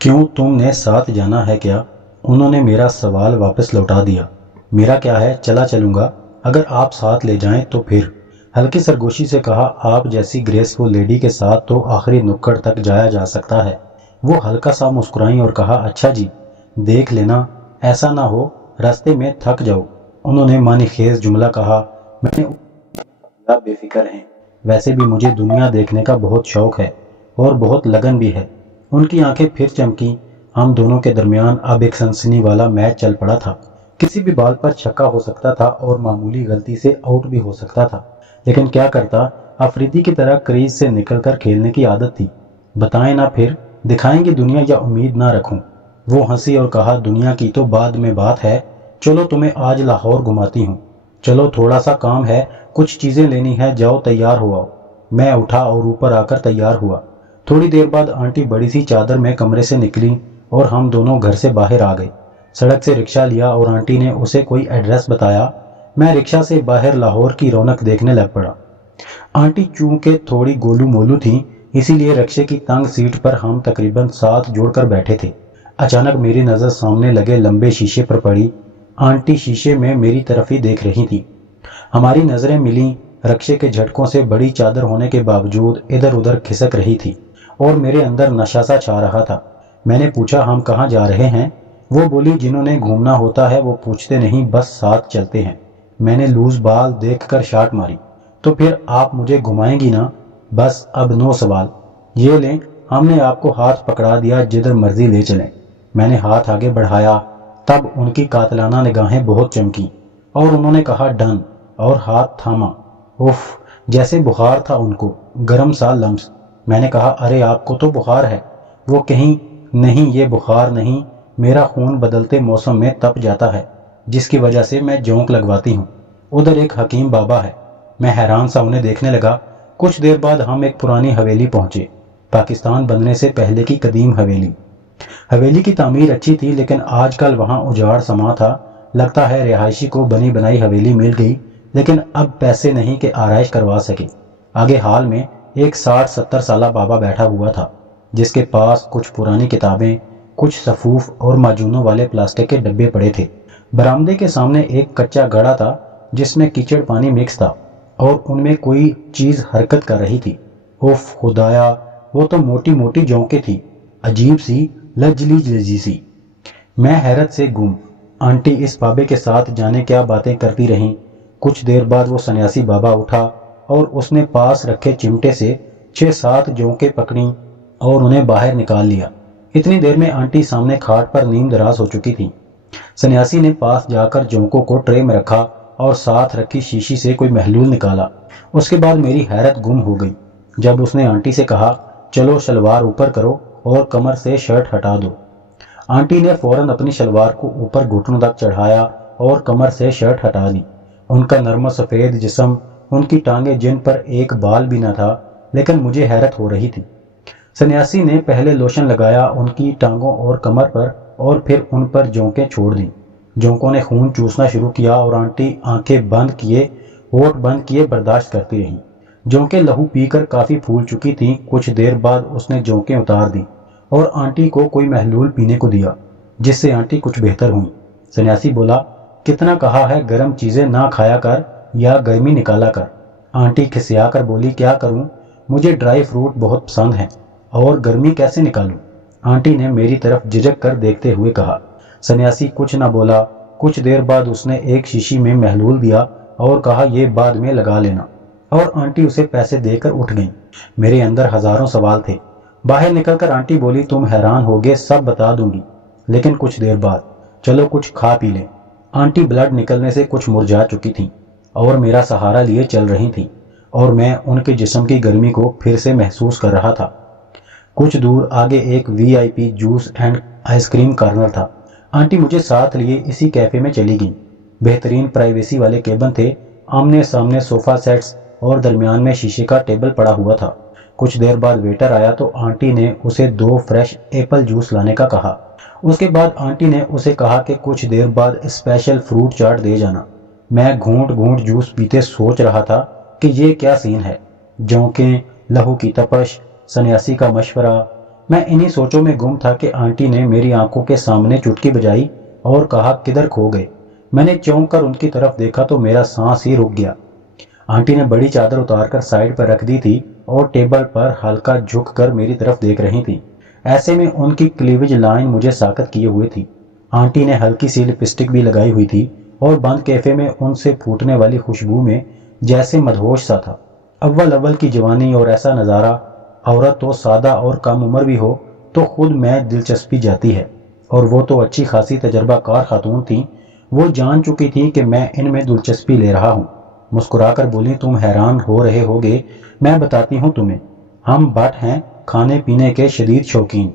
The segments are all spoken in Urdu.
کیوں تم نے ساتھ جانا ہے کیا؟ انہوں نے میرا سوال واپس لوٹا دیا۔ میرا کیا ہے، چلا چلوں گا، اگر آپ ساتھ لے جائیں تو پھر۔ ہلکی سرگوشی سے کہا، آپ جیسی گریسفل لیڈی کے ساتھ تو آخری نکڑ تک جایا جا سکتا ہے۔ وہ ہلکا سا مسکرائیں اور کہا، اچھا جی، دیکھ لینا ایسا نہ ہو راستے میں تھک جاؤ۔ انہوں نے معنی خیز جملہ کہا، میں نے آپ بے فکر ہیں، ویسے بھی مجھے دنیا دیکھنے کا بہت شوق ہے اور بہت لگن بھی ہے۔ ان کی آنکھیں پھر چمکی۔ ہم دونوں کے درمیان اب ایک سنسنی والا میچ چل پڑا تھا۔ کسی بھی بال پر چھکا ہو سکتا تھا اور معمولی غلطی سے آؤٹ بھی ہو سکتا تھا، لیکن کیا کرتا، افریدی کی طرح کریز سے نکل کر کھیلنے کی عادت تھی۔ بتائیں نہ پھر، دکھائیں گے دنیا یا امید نہ رکھوں؟ وہ ہنسی اور کہا، دنیا کی تو بعد میں بات ہے، چلو تمہیں آج لاہور گھماتی ہوں۔ چلو تھوڑا سا کام ہے، کچھ چیزیں لینی ہے، جاؤ تیار ہو آؤ۔ میں اٹھا اور اوپر آ کر تیار ہوا۔ تھوڑی دیر بعد آنٹی بڑی سی چادر میں کمرے سے نکلی اور ہم دونوں گھر سے باہر آ گئے۔ سڑک سے رکشہ لیا اور آنٹی نے اسے کوئی ایڈریس بتایا۔ میں رکشہ سے باہر لاہور کی رونق دیکھنے لگ پڑا۔ آنٹی چونکہ تھوڑی گولو مولو تھیں، اسی لیے رکشے کی تنگ سیٹ پر ہم تقریباً ساتھ جوڑ کر بیٹھے تھے۔ اچانک میری نظر سامنے لگے لمبے شیشے پر پڑی۔ آنٹی شیشے میں میری طرف ہی دیکھ رہی تھی۔ ہماری نظریں ملیں۔ رکشے کے جھٹکوں سے بڑی چادر ہونے کے باوجود ادھر ادھر کھسک رہی تھی اور میرے اندر نشہ سا چھا رہا تھا۔ میں نے پوچھا، ہم کہاں جا رہے ہیں؟ وہ بولی، جنہوں نے گھومنا ہوتا ہے وہ پوچھتے نہیں، بس ساتھ چلتے ہیں۔ میں نے لوز بال دیکھ کر شاٹ ماری، تو پھر آپ مجھے گھمائیں گی نا؟ بس اب نو سوال۔ یہ لیں، ہم نے آپ کو ہاتھ پکڑا دیا، جدھر مرضی لے چلیں۔ میں نے ہاتھ آگے بڑھایا، تب ان کی قاتلانہ نگاہیں بہت چمکی اور انہوں نے کہا، ڈن، اور ہاتھ تھاما۔ اف، جیسے بخار تھا ان کو، گرم سا لمس۔ میں نے کہا، ارے آپ کو تو بخار ہے۔ وہ کہیں، نہیں یہ بخار نہیں، میرا خون بدلتے موسم میں تپ جاتا ہے، جس کی وجہ سے میں جونک لگواتی ہوں۔ ادھر ایک حکیم بابا ہے۔ میں حیران سا انہیں دیکھنے لگا۔ کچھ دیر بعد ہم ایک پرانی حویلی پہنچے، پاکستان بننے سے پہلے کی قدیم حویلی۔ حویلی کی تعمیر اچھی تھی، لیکن آج کل وہاں اجاڑ سما تھا۔ لگتا ہے رہائشی کو بنی بنائی حویلی مل گئی، لیکن اب پیسے نہیں کہ آرائش کروا سکے۔ آگے حال میں ایک 60-70 سالہ بابا بیٹھا ہوا تھا، جس کے پاس کچھ پرانی کتابیں، کچھ صفوف اور معجونوں والے پلاسٹک کے ڈبے پڑے تھے۔ برآمدے کے سامنے ایک کچا گڑھا تھا جس میں کیچڑ پانی مکس تھا اور ان میں کوئی چیز حرکت کر رہی تھی۔ اوف خدایا، وہ تو موٹی موٹی جونکیں تھی، عجیب سی لجلی جیسی سی۔ میں حیرت سے گم۔ آنٹی اس بابے کے ساتھ جانے کیا باتیں کرتی رہیں۔ کچھ دیر بعد وہ سنیاسی بابا اٹھا اور اس نے پاس رکھے چمٹے سے 6-7 جونکیں پکڑیں اور انہیں باہر نکال لیا۔ اتنی دیر میں آنٹی سامنے کھاٹ پر نیم دراز ہو چکی تھی۔ سنیاسی نے پاس جا کر جونکوں کو ٹرے میں رکھا اور ساتھ رکھی شیشی سے کوئی محلول نکالا۔ اس کے بعد میری حیرت گم ہو گئی جب اس نے آنٹی سے کہا، چلو شلوار اوپر کرو اور کمر سے شرٹ ہٹا دو۔ آنٹی نے فوراً اپنی شلوار کو اوپر گھٹنوں تک چڑھایا اور کمر سے شرٹ ہٹا دی۔ ان کا نرم و سفید جسم، ان کی ٹانگیں جن پر ایک بال بھی نہ تھا، لیکن مجھے حیرت ہو رہی تھی۔ سنیاسی نے پہلے لوشن لگایا ان کی ٹانگوں اور کمر پر اور پھر ان پر جونکیں چھوڑ دیں۔ جونکوں نے خون چوسنا شروع کیا اور آنٹی آنکھیں بند کیے، ہونٹ بند کیے برداشت کرتی رہیں۔ جونکیں لہو پی کر کافی پھول چکی تھیں۔ کچھ دیر بعد اس نے جونکیں اتار دیں اور آنٹی کو کوئی محلول پینے کو دیا، جس سے آنٹی کچھ بہتر ہوئیں۔ سنیاسی بولا، کتنا کہا ہے گرم چیزیں نہ کھایا کر یا گرمی نکالا کر۔ آنٹی کھسیا کر بولی، کیا کروں، مجھے ڈرائی فروٹ بہت پسند ہیں اور گرمی کیسے نکالوں؟ آنٹی نے میری طرف جھجک کر دیکھتے ہوئے کہا۔ سنیاسی کچھ نہ بولا۔ کچھ دیر بعد اس نے ایک شیشی میں محلول دیا اور کہا، یہ بعد میں لگا لینا، اور آنٹی اسے پیسے دے کر اٹھ گئیں۔ میرے اندر ہزاروں سوال تھے۔ باہر نکل کر آنٹی بولی، تم حیران ہوگے، سب بتا دوں گی، لیکن کچھ دیر بعد، چلو کچھ کھا پی لیں۔ آنٹی بلڈ نکلنے سے کچھ مرجھا چکی تھیں اور میرا سہارا لیے چل رہی تھیں، اور میں ان کے جسم کی گرمی کو پھر سے محسوس کر رہا تھا۔ کچھ دور آگے ایک VIP juice and ice cream corner تھا۔ آنٹی مجھے ساتھ لیے اسی کیفے میں چلی گئیں۔ بہترین پرائیویسی والے کیبن تھے، آمنے سامنے صوفہ سیٹس اور درمیان میں شیشے کا ٹیبل پڑا ہوا تھا۔ کچھ دیر بعد ویٹر آیا تو آنٹی نے اسے 2 فریش ایپل جوس لانے کا کہا۔ اس کے بعد آنٹی نے اسے کہا کہ کچھ دیر بعد اسپیشل فروٹ چاٹ دے جانا۔ میں گھونٹ گھونٹ جوس پیتے سوچ رہا تھا کہ یہ کیا سین ہے۔ جونکیں، لہو کی تپش، سنیاسی کا مشورہ، میں انہی سوچوں میں گم تھا کہ آنٹی نے میری آنکھوں کے سامنے چٹکی بجائی اور کہا کدھر کھو گئے۔ میں نے چونک کر ان کی طرف دیکھا تو میرا سانس ہی رک گیا۔ آنٹی نے بڑی چادر اتار کر سائیڈ پر رکھ دی تھی اور ٹیبل پر ہلکا جھک کر میری طرف دیکھ رہی تھی۔ ایسے میں ان کی کلیوج لائن مجھے ساکت کیے ہوئے تھی۔ آنٹی نے ہلکی سی لپسٹک بھی لگائی ہوئی تھی اور بند کیفے میں ان سے پھوٹنے والی خوشبو میں جیسے مدہوش سا تھا۔ اول کی جوانی اور ایسا نظارہ، عورت تو سادہ اور کم عمر بھی ہو تو خود میں دلچسپی جاتی ہے، اور وہ تو اچھی خاصی تجربہ کار خاتون تھیں۔ وہ جان چکی تھی کہ میں ان میں دلچسپی لے رہا ہوں۔ مسکرا کر بولی تم حیران ہو رہے ہوگے، میں بتاتی ہوں تمہیں، ہم بٹ ہیں کھانے پینے کے شدید شوقین۔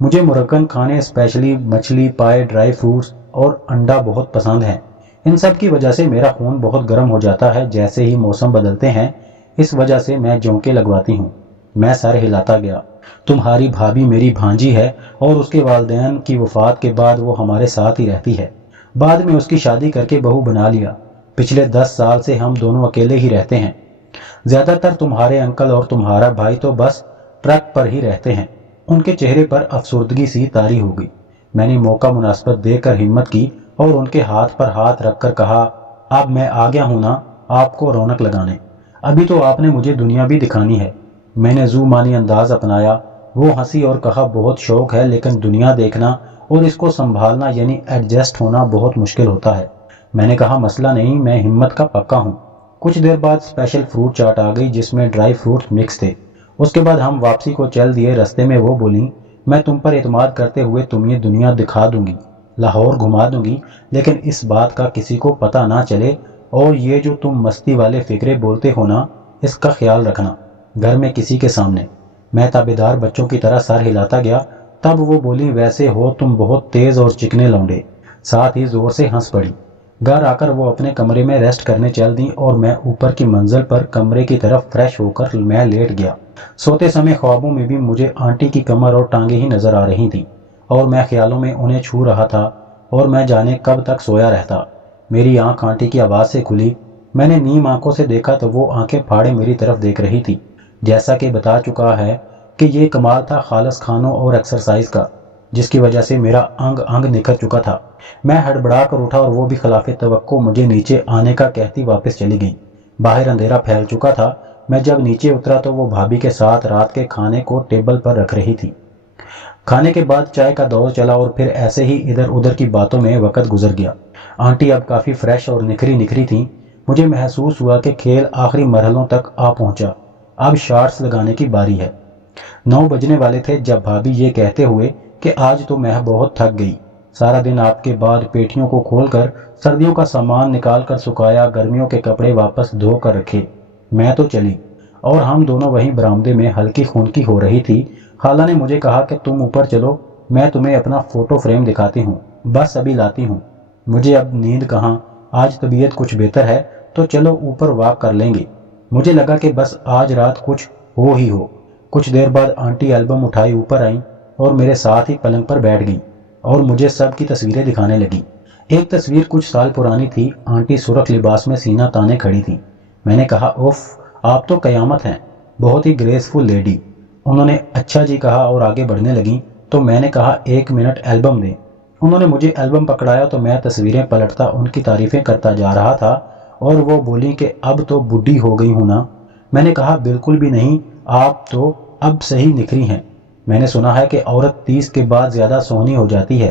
مجھے مرغن کھانے اسپیشلی مچھلی، پائے، ڈرائی فروٹس اور انڈا بہت پسند ہیں۔ ان سب کی وجہ سے میرا خون بہت گرم ہو جاتا ہے جیسے ہی موسم بدلتے ہیں، اس وجہ سے میں جونکے لگواتی ہوں۔ میں سر ہلاتا گیا۔ تمہاری بھابھی میری بھانجی ہے اور اس کے والدین کی وفات کے بعد وہ ہمارے ساتھ ہی رہتی ہے۔ بعد میں اس کی شادی کر کے بہو بنا لیا۔ پچھلے 10 سال سے ہم دونوں اکیلے ہی رہتے ہیں۔ زیادہ تر تمہارے انکل اور تمہارا بھائی تو بس ٹرک پر ہی رہتے ہیں۔ ان کے چہرے پر افسردگی سی طاری ہو گئی۔ میں نے موقع مناسبت دے کر ہمت کی اور ان کے ہاتھ پر ہاتھ رکھ کر کہا، اب میں آ گیا ہوں نا آپ کو رونق لگانے، ابھی تو آپ نے مجھے دنیا بھی دکھانی ہے۔ میں نے زو مانی انداز اپنایا۔ وہ ہنسی اور کہا بہت شوق ہے لیکن دنیا دیکھنا اور اس کو سنبھالنا یعنی ایڈجسٹ ہونا بہت مشکل ہوتا ہے۔ میں نے کہا مسئلہ نہیں، میں ہمت کا پکا ہوں۔ کچھ دیر بعد اسپیشل فروٹ چاٹ آ گئی جس میں ڈرائی فروٹ مکس تھے۔ اس کے بعد ہم واپسی کو چل دیے۔ رستے میں وہ بولیں، میں تم پر اعتماد کرتے ہوئے تمہیں دنیا دکھا دوں گی، لاہور گھما دوں گی، لیکن اس بات کا کسی کو پتہ نہ چلے، اور یہ جو تم مستی والے فکرے بولتے ہو نا، اس کا خیال رکھنا، گھر میں کسی کے سامنے۔ میں تابیدار بچوں کی طرح سر ہلاتا گیا۔ تب وہ بولی ویسے ہو تم بہت تیز اور چکنے لونڈے، ساتھ ہی زور سے ہنس پڑی۔ گھر آ کر وہ اپنے کمرے میں ریسٹ کرنے چل دیں اور میں اوپر کی منزل پر کمرے کی طرف فریش ہو کر میں لیٹ گیا۔ سوتے سمے خوابوں میں بھی مجھے آنٹی کی کمر اور ٹانگیں ہی نظر آ رہی تھیں، اور میں خیالوں میں انہیں چھو رہا تھا، اور میں جانے کب تک سویا رہتا۔ میری آنکھ آنٹی کی آواز سے کھلی۔ میں نے نیم آنکھوں سے دیکھا تو وہ آنکھیں پھاڑے میری طرف دیکھ رہی تھی۔ جیسا کہ بتا چکا ہے کہ یہ کمال تھا خالص کھانوں اور ایکسرسائز کا، جس کی وجہ سے میرا انگ انگ نکھر چکا تھا۔ میں ہڑبڑا کر اٹھا اور وہ بھی خلاف توقع مجھے نیچے آنے کا کہتی واپس چلی گئی۔ باہر اندھیرا پھیل چکا تھا۔ میں جب نیچے اترا تو وہ بھابھی کے ساتھ رات کے کھانے کو ٹیبل پر رکھ رہی تھی۔ کھانے کے بعد چائے کا دور چلا اور پھر ایسے ہی ادھر ادھر کی باتوں میں وقت گزر گیا۔ آنٹی اب کافی فریش اور نکھری تھیں۔ مجھے محسوس ہوا کہ کھیل آخری مرحلوں تک آ پہنچا، اب شارٹس لگانے کی باری ہے۔ 9 بجنے والے تھے جب بھابھی یہ کہتے ہوئے کہ آج تو میں بہت تھک گئی، سارا دن آپ کے بعد پیٹیوں کو کھول کر سردیوں کا سامان نکال کر سکایا، گرمیوں کے کپڑے واپس دھو کر رکھے، میں تو چلی، اور ہم دونوں وہیں برآمدے میں ہلکی خونکی ہو رہی تھی۔ خالہ نے مجھے کہا کہ تم اوپر چلو، میں تمہیں اپنا فوٹو فریم دکھاتی ہوں، بس ابھی لاتی ہوں۔ مجھے اب نیند کہاں، آج طبیعت کچھ بہتر ہے تو چلو اوپر واک کر لیں گے۔ مجھے لگا کہ بس آج رات کچھ ہو ہی ہو۔ کچھ دیر بعد آنٹی البم اٹھائی اوپر آئیں اور میرے ساتھ ہی پلنگ پر بیٹھ گئیں اور مجھے سب کی تصویریں دکھانے لگیں۔ ایک تصویر کچھ سال پرانی تھی۔ آنٹی سرخ لباس میں سینہ تانے کھڑی تھیں۔ میں نے کہا اوف، آپ تو قیامت ہیں، بہت ہی گریسفل لیڈی۔ انہوں نے اچھا جی کہا اور آگے بڑھنے لگیں تو میں نے کہا 1 منٹ البم دیں۔ انہوں نے مجھے البم پکڑایا تو میں تصویریں پلٹتا ان کی تعریفیں کرتا جا رہا تھا، اور وہ بولی کہ اب تو بڈھی ہو گئی ہوں نا۔ میں نے کہا بالکل بھی نہیں، آپ تو اب صحیح نکھری ہیں۔ میں نے سنا ہے کہ عورت 30 کے بعد زیادہ سونی ہو جاتی ہے۔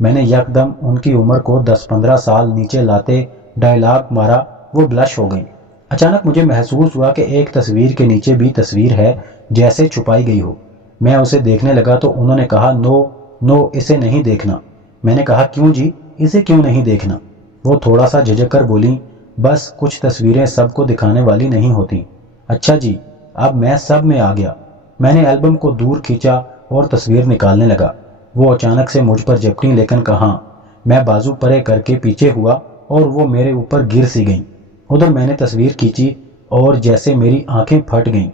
میں نے یکدم ان کی عمر کو 10-15 سال نیچے لاتے ڈائلاگ مارا۔ وہ بلش ہو گئی۔ اچانک مجھے محسوس ہوا کہ ایک تصویر کے نیچے بھی تصویر ہے جیسے چھپائی گئی ہو۔ میں اسے دیکھنے لگا تو انہوں نے کہا نو اسے نہیں دیکھنا۔ میں نے کہا کیوں جی، اسے کیوں نہیں دیکھنا؟ وہ تھوڑا سا جھجک کر بولیں بس کچھ تصویریں سب کو دکھانے والی نہیں ہوتی۔ اچھا جی، اب میں سب میں آ گیا۔ میں نے البم کو دور کھینچا اور تصویر نکالنے لگا۔ وہ اچانک سے مجھ پر جھپٹیں لیکن کہاں، میں بازو پرے کر کے پیچھے ہوا اور وہ میرے اوپر گر سی گئیں۔ ادھر میں نے تصویر کھینچی اور جیسے میری آنکھیں پھٹ گئیں۔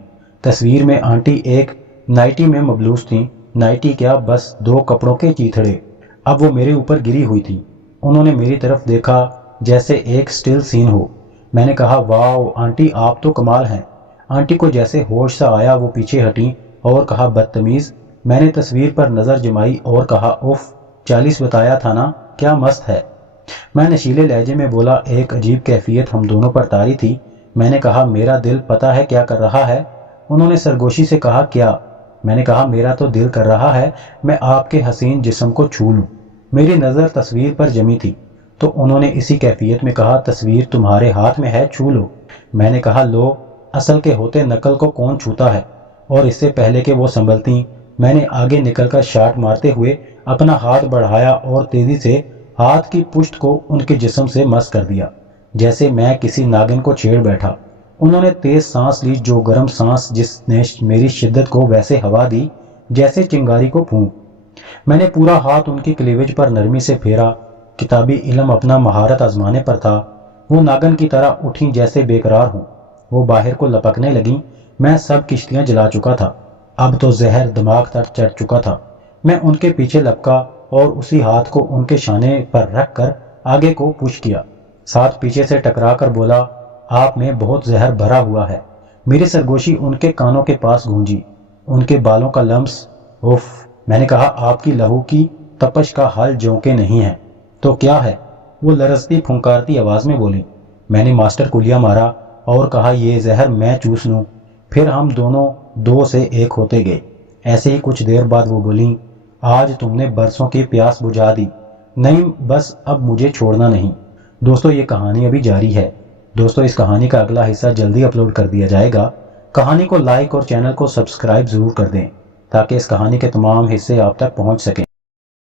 تصویر میں آنٹی ایک نائٹی میں مبلوس تھیں، نائٹی کیا بس 2 کپڑوں کے چیتھڑے۔ اب وہ میرے اوپر گری ہوئی تھی۔ انہوں نے میری طرف دیکھا جیسے ایک سٹل سین ہو۔ میں نے کہا واو آنٹی آپ تو کمال ہیں۔ آنٹی کو جیسے ہوش سا آیا، وہ پیچھے ہٹیں اور کہا بدتمیز، میں نے تصویر پر نظر جمائی اور کہا اف 40 بتایا تھا نا، کیا مست ہے۔ میں نشیلے لہجے میں بولا، ایک عجیب کیفیت ہم دونوں پر طاری تھی۔ میں نے کہا میرا دل پتہ ہے کیا کر رہا ہے؟ انہوں نے سرگوشی سے کہا کیا؟ میں نے کہا میرا تو دل کر رہا ہے میں آپ کے حسین جسم کو چھو لوں۔ میری نظر تصویر پر جمی تھی تو انہوں نے اسی کیفیت میں کہا تصویر تمہارے ہاتھ میں ہے، چھو لو۔ میں نے کہا لو، اصل کے ہوتے نقل کو کون چھوتا ہے؟ اور اس سے پہلے کہ وہ سنبھلتیں میں نے آگے نکل کر شاٹ مارتے ہوئے اپنا ہاتھ بڑھایا اور تیزی سے ہاتھ کی پشت کو ان کے جسم سے مس کر دیا، جیسے میں کسی ناگن کو چھیڑ بیٹھا۔ انہوں نے تیز سانس لی، جو گرم سانس جس نے میری شدت کو ویسے ہوا دی جیسے چنگاری کو پھونک۔ میں نے پورا ہاتھ ان کی کلیوج پر نرمی سے پھیرا۔ کتابی علم اپنا مہارت آزمانے پر تھا۔ وہ ناگن کی طرح اٹھیں جیسے بے قرار ہوں۔ وہ باہر کو لپکنے لگیں۔ میں سب کشتیاں جلا چکا تھا، اب تو زہر دماغ تک چڑھ چکا تھا۔ میں ان کے پیچھے لپکا اور اسی ہاتھ کو ان کے شانے پر رکھ کر آگے کو پش کیا، ساتھ پیچھے سے ٹکرا کر بولا آپ میں بہت زہر بھرا ہوا ہے۔ میری سرگوشی ان کے کانوں کے پاس گونجی، ان کے بالوں کا لمس۔ اف، میں نے کہا آپ کی لہو کی تپش کا حل جونکے نہیں ہے تو کیا ہے؟ وہ لرزتی پھنکارتی آواز میں بولی۔ میں نے ماسٹر کلیا مارا اور کہا یہ زہر میں چوس لوں۔ پھر ہم دونوں 2 سے 1 ہوتے گئے۔ ایسے ہی کچھ دیر بعد وہ بولیں آج تم نے برسوں کی پیاس بجھا دی۔ نہیں، بس اب مجھے چھوڑنا نہیں۔ دوستو یہ کہانی ابھی جاری ہے۔ دوستو اس کہانی کا اگلا حصہ جلدی اپلوڈ کر دیا جائے گا۔ کہانی کو لائک اور چینل کو سبسکرائب ضرور کر دیں تاکہ اس کہانی کے تمام حصے آپ تک پہنچ سکیں۔